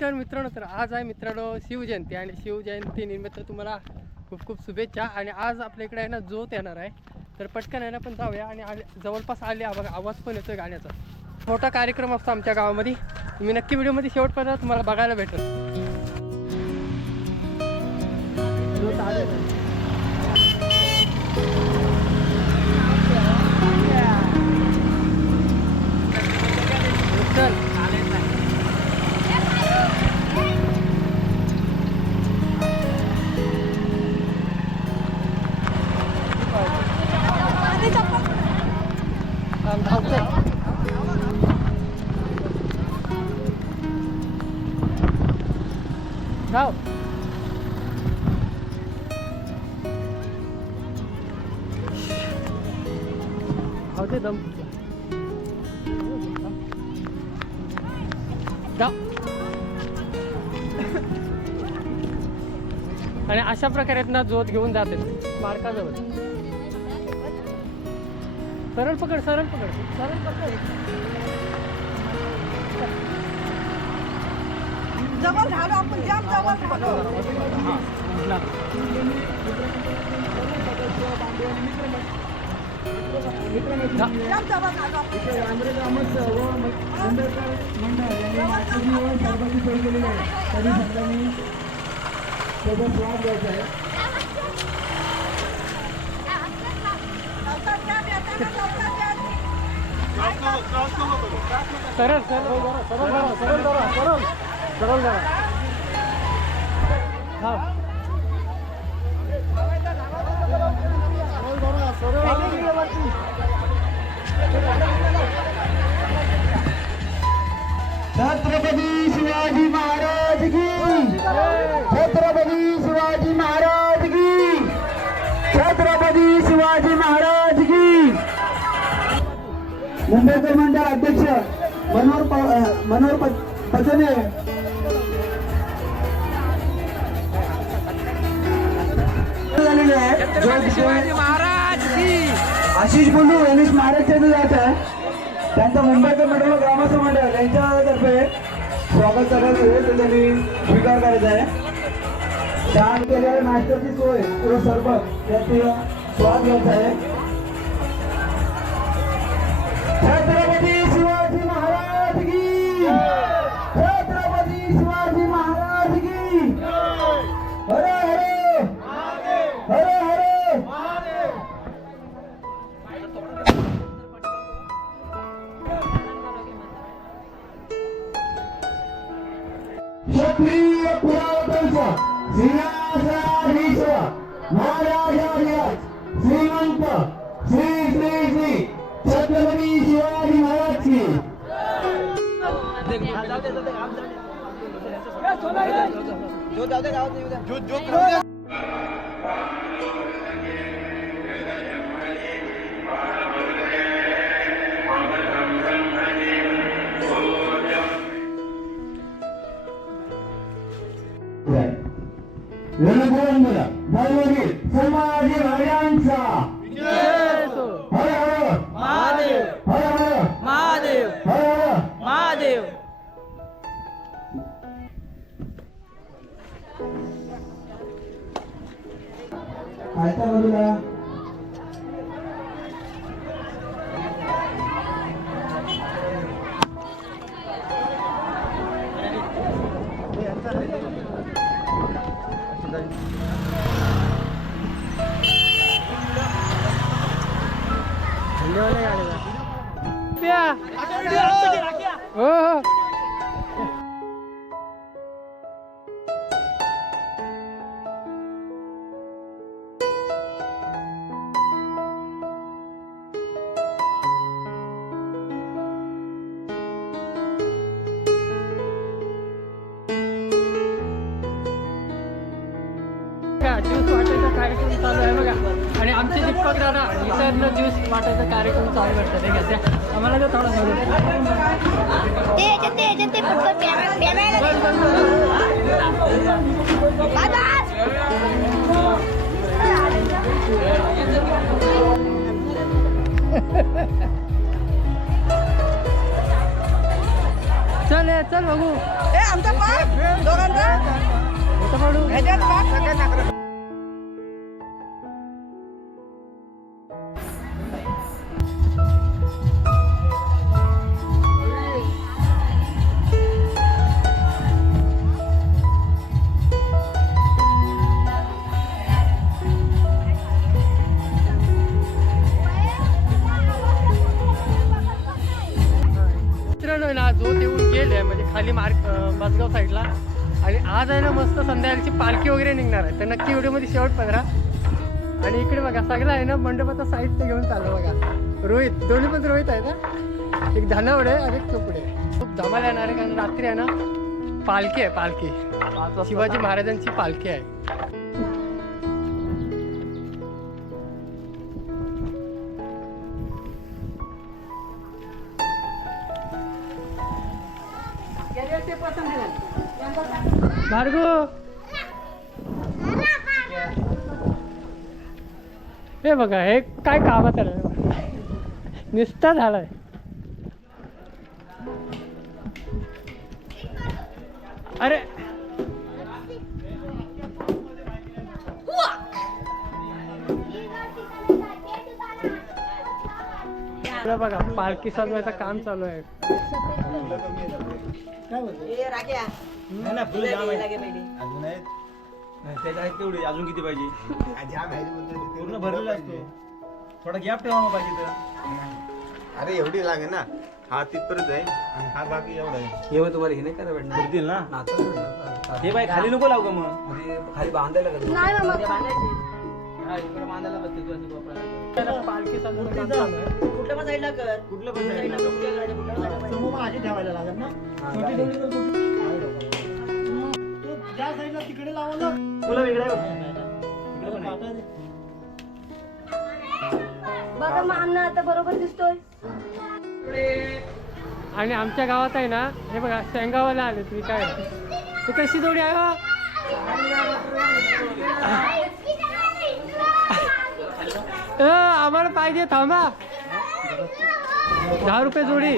नमस्कार मित्रांनो तर आज आहे मित्रांनो शिवजयंती आणि शिवजयंतीनिमित्त तुम्हाला खूप खूप शुभेच्छा. आणि आज आपल्या इकडे आहे ना जोत येणार आहे. तर पटकन आहे ना पण जाऊया आणि आले- जवळपास आले बघा आवाज पण येतोय गाण्याचा. मोठा कार्यक्रम असतो आमच्या गावामध्ये. तुम्ही नक्की व्हिडिओमध्ये शेवटपर्यंत तुम्हाला बघायला भेटेल. जोत आलेला चल. धावते दम आणि अशा प्रकारे ना जोत घेऊन जाते. मार्काजवळ सरळ पकड सरळ पकड. सरळ पकड. जवळ झालो आपण जाम जवळ झालो ना. सरळ सरळ सरळ सरळ सरळ सरळ सरळ हा. छत्रपती शिवाजी महाराज की। छत्रपती शिवाजी महाराज की। छत्रपती शिवाजी महाराज की। मुंबईकर मंडळ अध्यक्ष मनोहर मनोहर पचने। झालेले आहे आशिष बोलू यांनी स्मारक चिन्ह जात आहे. त्यांचं मुंबईचं मंडळ ग्रामस्थ मंडळ यांच्यातर्फे स्वागत करायचं त्यांनी स्वीकार करायचा आहे. छान केलेल्या नाश्त्याची सोय किंवा सरबत याची स्वाद घ्यायचा आहे. चल ये, चल बघू. ए आमचा पाय दोघांचा. आहे ना जो येऊन गेले म्हणजे खाली मार्क बसगाव साईडला. आणि आज आहे ना मस्त संध्याकाळची पालखी वगैरे निघणार आहे. तर नक्की व्हिडिओमध्ये शेवट पदरा. आणि इकडे बघा सगळं आहे ना मंडपाचा साहित्य घेऊन चाललं बघा. रोहित दोन्ही पण रोहित आहे ना एक धनावडे आणि एक चोपडे. खूप धमाल येणार आहे कारण रात्री आहे ना पालखी आहे पालखी. शिवाजी महाराजांची पालखी आहे. हे बघा हे काय कामात आलं? निस्ता झालाय. अरे! बघा पालखी सजवायचं काम चालू आहे. ए अजून आहेत त्याच्या आहेत तेवढे अजून किती पाहिजे? पूर्ण भरलेला असतो. थोडा गॅप ठेवा पाहिजे तर. अरे एवढी लागे ना. हा तिथपर्यंत आहे. आणि हा बाकी एवढा आहे. हे मग तुम्हाला हे नाही करा भेटणार. भरतील ना? नाचा हे बाई खाली नको लावू का मग? म्हणजे खाली बांधायला का नाही मामा पालखी कुठल्या पण साईडला कर. कुठलं पण साईडला. कुठल्या गाडीच्या कुठल्या साईडला कर. तुला वेगळा आहे इकडे बघा. मामना आता बरोबर दिसतोय. आणि आमच्या गावात आहे ना हे बघा शेंगावाला आले तुम्ही काय? ते कशी जोडी आहे हो? अ, आम्हाला पाहिजे थांबा. दहा रुपये जोडी.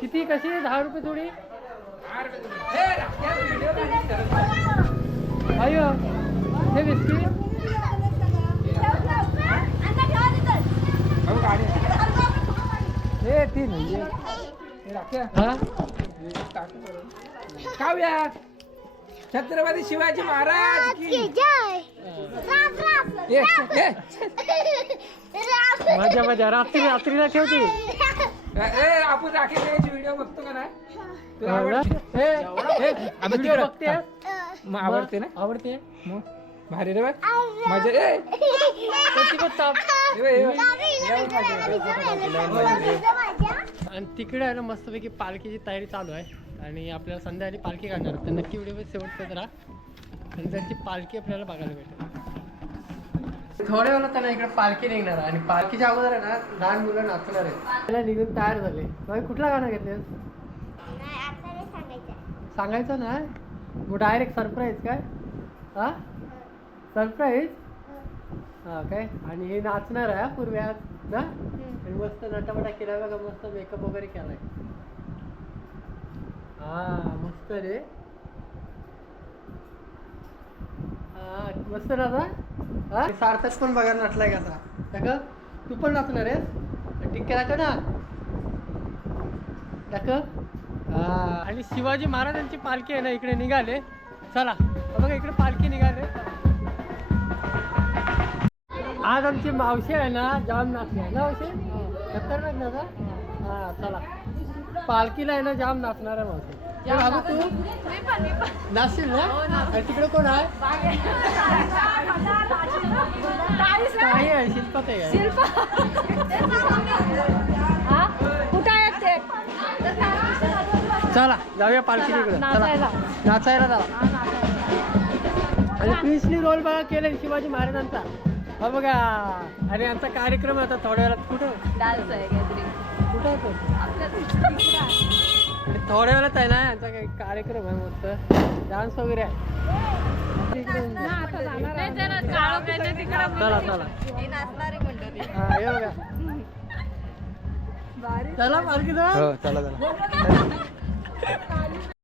किती कशी? दहा रुपये जोडी? अयो हे बिस्किट? हे तीन हा. काव्या छत्रपती शिवाजी महाराज की मजा मजा. रात्री रात्रीला ठेवते. ए, आपण राखी व्हिडिओ बघतो का नाही? तुला हा? आवडते? video ना? बघते मग आवडते ना? आवडते? मग? भारी रे बघ मजा ए! कोणती पण ताप. ए, ए, ए. आणि तिकडे आहे ना मस्तपैकी पालखीची तयारी चालू आहे. आणि आपल्याला संध्याकाळी पालखी काढणार तर नक्की व्हिडिओ शेवट राहा. आणि त्यांची पालखी आपल्याला बघायला भेटेल. थोड्या वेळात त्यांना इकडे पालखी निघणार आहे. आणि पालखीच्या अगोदर आहे ना लहान मुलं नाचणार आहेत. त्याला निघून तयार झाले. बाई कुठला गाणं घेतलेस सांगायचं. ना? मग डायरेक्ट सरप्राईज काय? हा? सरप्राईज हा. काय? आणि हे नाचणार आहे पूर्व्यात ना? आणि मस्त नटामटा केला बघा मस्त मेकअप वगैरे केलाय. हा मस्त रे. हा मस्त आता हा? सार्थक पण बघा नटलाय कसा का तू पण नाचणार आहेस? ठीक आहे ना? टाक हा. आणि शिवाजी महाराजांची पालखी आहे ना इकडे निघाले. चला. हा बघा इकडे पालखी निघाले. आज आमची मावशी आहे ना जाम नाचली आहे. ना मावशी? खतरनाक ना का हा चला. पालखीला आहे ना जाम नाचणार आहे मावशी. तू? नाचशील ना? आणि तिकडे कोण आहे? ताई आहे शिल्पा ताई आहे. कुठं आहेत ते? चला जाऊया पालखी तिकडे चला. नाचायला. चला. आणि प्रिन्सली रोल बघा केलाय शिवाजी महाराजांचा. हा बघा. आणि आमचा कार्यक्रम आता थोड्या वेळात. कुठं? डान्स आहे काहीतरी. कुठं आहे तो? थोड्या वेळात आहे ना यांचा काही कार्यक्रम आहे मस्त डान्स वगैरे आहे. चला चला. ही बघा. चला.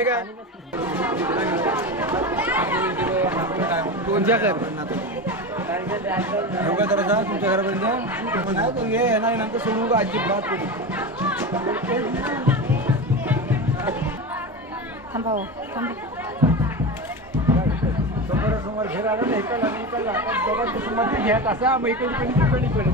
थंड आणलाय का? कोणत्या कर येऊ का जरा तुमच्या घरापर्यंत. नाही तू ये नाही नंतर सोडू का अजिबात थांबा हो, थांबा. समोर समोर आम्हाला घर आलं ना इकडला इकडला दोघांचं मध्ये घ्यायचं असं मग इकडे इकडे इकडे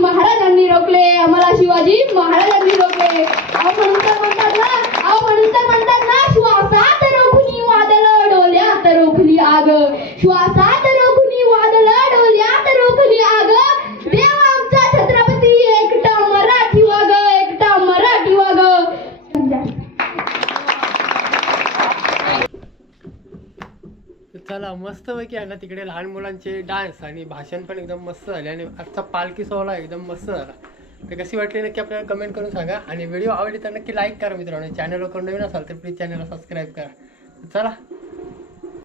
महाराजांनी रोखले. आम्हाला शिवाजी महाराजांनी रोखले. अहो म्हणतात ना अहो म्हणून म्हणतात ना श्वासात रोखली वादळ डोल्यात रोखली आग. श्वासात मस्तपैकी आहे ना तिकडे लहान मुलांचे डान्स आणि भाषण पण एकदम मस्त झाले आणि आजचा पालखी सोहळा एकदम मस्त झाला. तर कशी वाटली नक्की आपल्याला कमेंट करून सांगा. आणि व्हिडिओ आवडली तर नक्की लाईक करा मित्रांनो. चॅनलवर नवीन असाल तर प्लीज चॅनलला सबस्क्राईब करा. चला